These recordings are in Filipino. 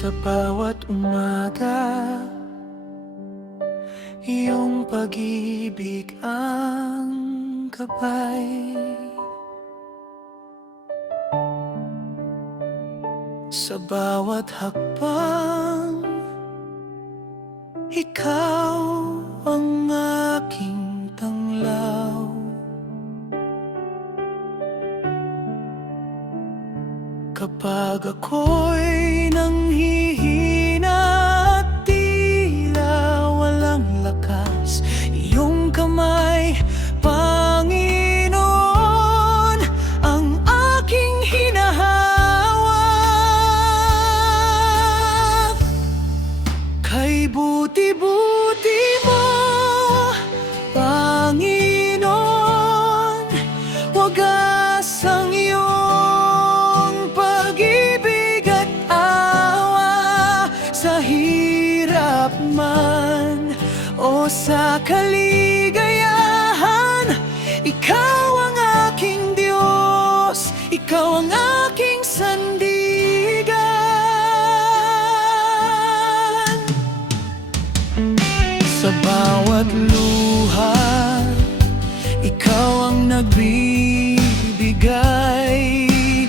Sa bawat umaga, iyong pag-ibig ang gabay. Sa bawat hakbang, ikaw ang aking tanglaw. Kapag ako'y nanghihina at tila walang lakas, iyong kamay, Panginoon, ang aking hinahawak. Kay buti-buti mo, Panginoon, wagas ang iyong pag-ibig at awa. Sa hirap man o sa kaligayahan, ikaw ang aking Diyos, ikaw ang aking sandigan. Sa bawat luha, ikaw ang nagbibigay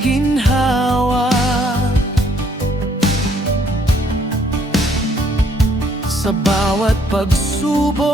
ginhawa. Sa bawat pagsubok,